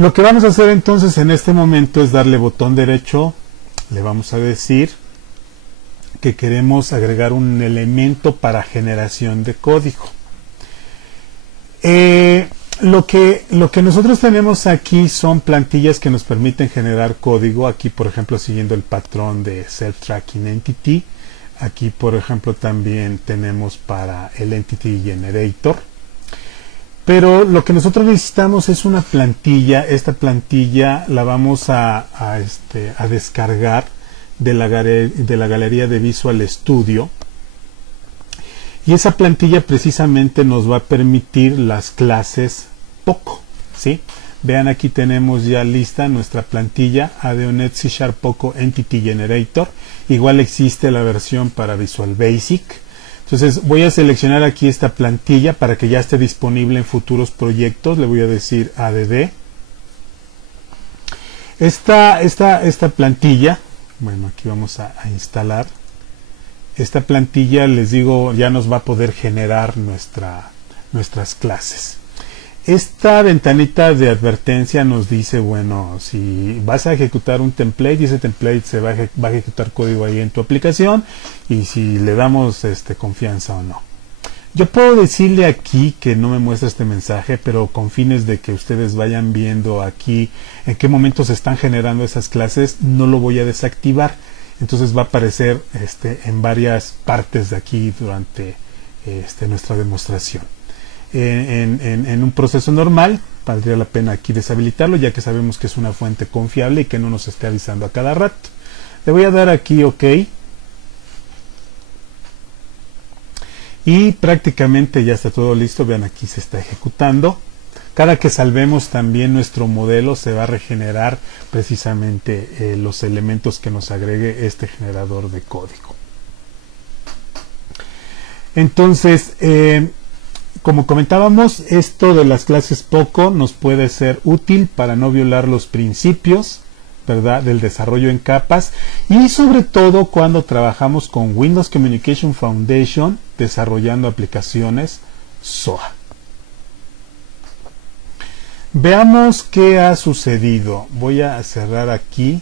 Lo que vamos a hacer entonces en este momento es darle botón derecho, le vamos a decir que queremos agregar un elemento para generación de código. Lo que nosotros tenemos aquí son plantillas que nos permiten generar código. Aquí, por ejemplo, siguiendo el patrón de Self-Tracking Entity. Aquí, por ejemplo, también tenemos para el Entity Generator. Pero lo que nosotros necesitamos es una plantilla. Esta plantilla la vamos a descargar de la galería de Visual Studio. Y esa plantilla precisamente nos va a permitir las clases Poco, ¿sí? Vean, aquí tenemos ya lista nuestra plantilla ADONet C# Poco Entity Generator. Igual existe la versión para Visual Basic. Entonces voy a seleccionar aquí esta plantilla para que ya esté disponible en futuros proyectos. Le voy a decir add. Esta plantilla, bueno, aquí vamos a instalar. Esta plantilla, les digo, ya nos va a poder generar nuestras clases. Esta ventanita de advertencia nos dice, bueno, si vas a ejecutar un template, y ese template se va a ejecutar código ahí en tu aplicación, y si le damos confianza o no. Yo puedo decirle aquí que no me muestra este mensaje, pero con fines de que ustedes vayan viendo aquí en qué momento se están generando esas clases, no lo voy a desactivar. Entonces va a aparecer en varias partes de aquí durante nuestra demostración. En un proceso normal valdría la pena aquí deshabilitarlo, ya que sabemos que es una fuente confiable y que no nos esté avisando a cada rato. Le voy a dar aquí OK. Y prácticamente ya está todo listo. Vean, aquí se está ejecutando. Cada que salvemos también nuestro modelo se va a regenerar precisamente los elementos que nos agregue este generador de código. Entonces, como comentábamos, esto de las clases Poco nos puede ser útil para no violar los principios, ¿verdad?, del desarrollo en capas, y sobre todo cuando trabajamos con Windows Communication Foundation desarrollando aplicaciones SOA. Veamos qué ha sucedido. Voy a cerrar aquí.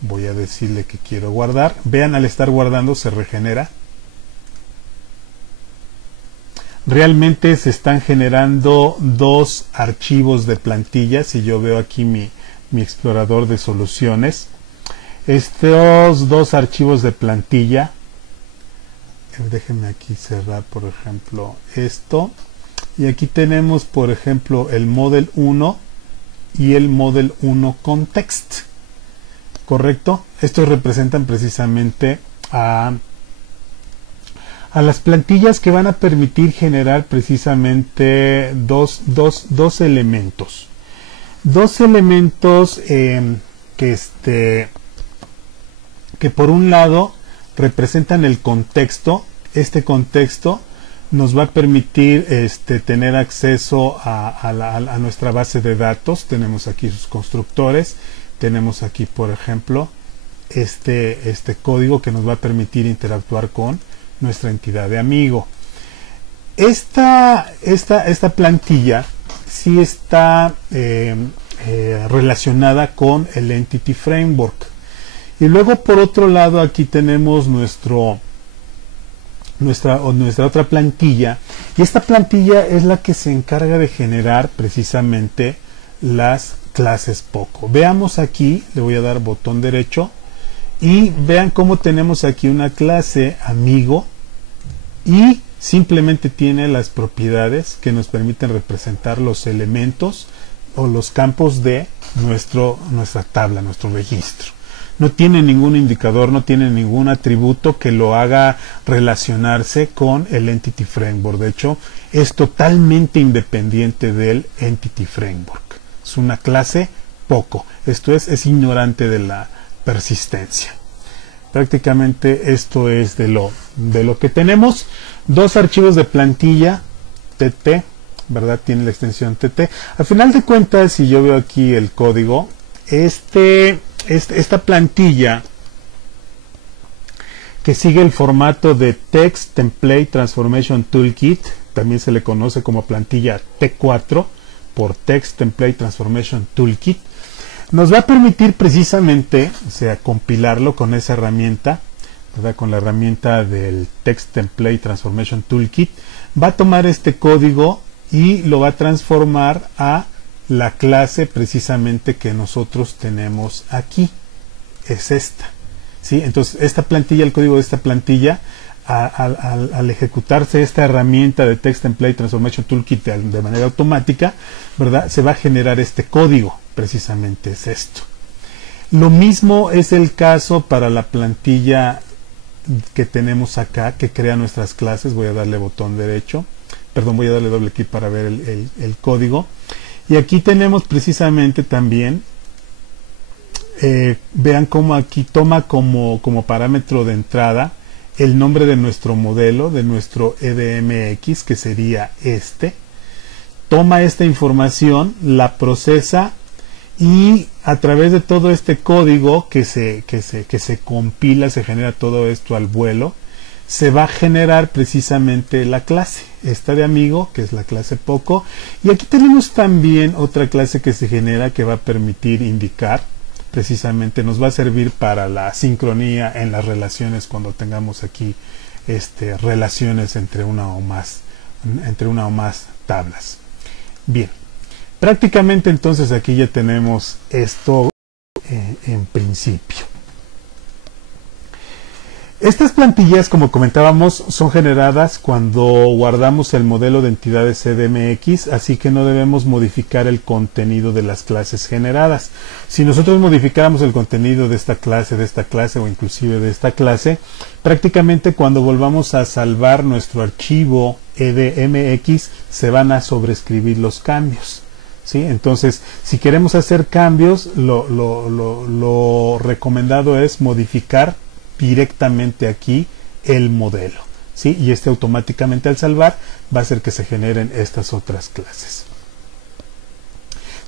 Voy a decirle que quiero guardar. Vean, al estar guardando se regenera. Realmente se están generando dos archivos de plantillas. Si yo veo aquí mi explorador de soluciones, estos dos archivos de plantilla, déjenme aquí cerrar, por ejemplo, esto. Y aquí tenemos, por ejemplo, el Model 1 y el Model 1 Context. ¿Correcto? Estos representan precisamente a las plantillas que van a permitir generar precisamente dos elementos. Dos elementos que por un lado representan el contexto. Este contexto nos va a permitir tener acceso a nuestra base de datos. Tenemos aquí sus constructores. Tenemos aquí, por ejemplo, este código que nos va a permitir interactuar con nuestra entidad de amigo. Esta plantilla sí está relacionada con el Entity Framework. Y luego, por otro lado, aquí tenemos nuestra otra plantilla, y esta plantilla es la que se encarga de generar precisamente las clases Poco. Veamos aquí, le voy a dar botón derecho y vean cómo tenemos aquí una clase amigo y simplemente tiene las propiedades que nos permiten representar los elementos o los campos de nuestra tabla, nuestro registro. No tiene ningún indicador, no tiene ningún atributo que lo haga relacionarse con el Entity Framework. De hecho, es totalmente independiente del Entity Framework. Es una clase Poco. Esto es ignorante de la persistencia. Prácticamente esto es de lo que tenemos. Dos archivos de plantilla TT, ¿verdad? Tiene la extensión TT. Al final de cuentas, si yo veo aquí el código, esta plantilla que sigue el formato de Text Template Transformation Toolkit, también se le conoce como plantilla T4, por Text Template Transformation Toolkit, nos va a permitir precisamente, o sea, compilarlo con esa herramienta, ¿verdad? Con la herramienta del Text Template Transformation Toolkit. Va a tomar este código y lo va a transformar a la clase precisamente que nosotros tenemos aquí. Es esta, ¿sí? Entonces esta plantilla, el código de esta plantilla, al ejecutarse esta herramienta de Text Template Transformation Toolkit de manera automática, ¿verdad? Se va a generar este código, precisamente es esto. Lo mismo es el caso para la plantilla que tenemos acá, que crea nuestras clases. Voy a darle botón derecho, perdón, voy a darle doble clic para ver el código. Y aquí tenemos precisamente también, vean cómo aquí toma como parámetro de entrada el nombre de nuestro modelo, de nuestro EDMX, que sería este. Toma esta información, la procesa y a través de todo este código que se compila, se genera todo esto al vuelo, se va a generar precisamente la clase, esta de amigo, que es la clase Poco. Y aquí tenemos también otra clase que se genera que va a permitir indicar, precisamente nos va a servir para la sincronía en las relaciones cuando tengamos aquí relaciones entre una o más tablas. Bien, prácticamente entonces aquí ya tenemos esto en principio. Estas plantillas, como comentábamos, son generadas cuando guardamos el modelo de entidades CDMX, así que no debemos modificar el contenido de las clases generadas. Si nosotros modificáramos el contenido de esta clase o inclusive de esta clase, prácticamente cuando volvamos a salvar nuestro archivo EDMX se van a sobreescribir los cambios, ¿sí? Entonces, si queremos hacer cambios, lo recomendado es modificar directamente aquí el modelo, ¿sí? Y automáticamente al salvar va a hacer que se generen estas otras clases.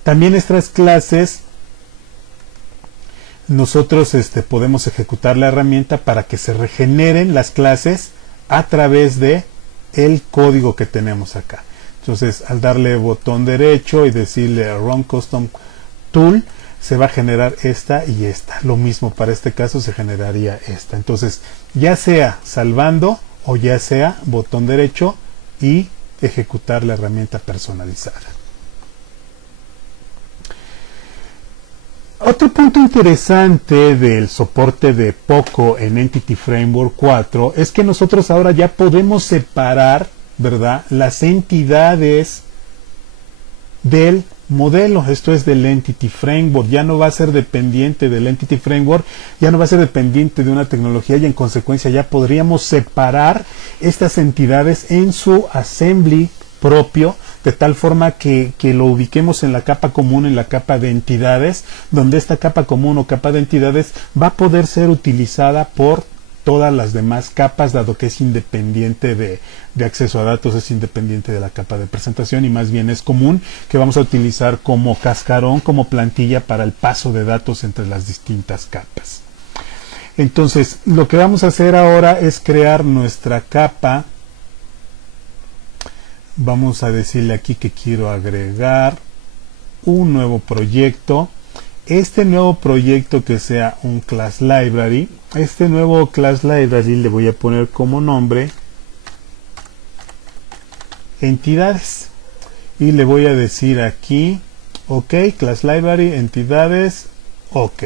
También estas clases nosotros podemos ejecutar la herramienta para que se regeneren las clases a través de el código que tenemos acá. Entonces, al darle botón derecho y decirle Run Custom Tool, se va a generar esta y esta. Lo mismo para este caso se generaría esta. Entonces, ya sea salvando o ya sea botón derecho y ejecutar la herramienta personalizada. Otro punto interesante del soporte de Poco en Entity Framework 4 es que nosotros ahora ya podemos separar, ¿verdad?, las entidades del modelo. Esto es del Entity Framework. Ya no va a ser dependiente del Entity Framework, ya no va a ser dependiente de una tecnología y en consecuencia ya podríamos separar estas entidades en su assembly propio, de tal forma que lo ubiquemos en la capa común, en la capa de entidades, donde esta capa común o capa de entidades va a poder ser utilizada por todas las demás capas, dado que es independiente de acceso a datos, es independiente de la capa de presentación y más bien es común, que vamos a utilizar como cascarón, como plantilla para el paso de datos entre las distintas capas. Entonces, lo que vamos a hacer ahora es crear nuestra capa. Vamos a decirle aquí que quiero agregar un nuevo proyecto. Este nuevo proyecto que sea un class library. Este nuevo class library le voy a poner como nombre entidades. Y le voy a decir aquí, ok, class library, entidades, ok.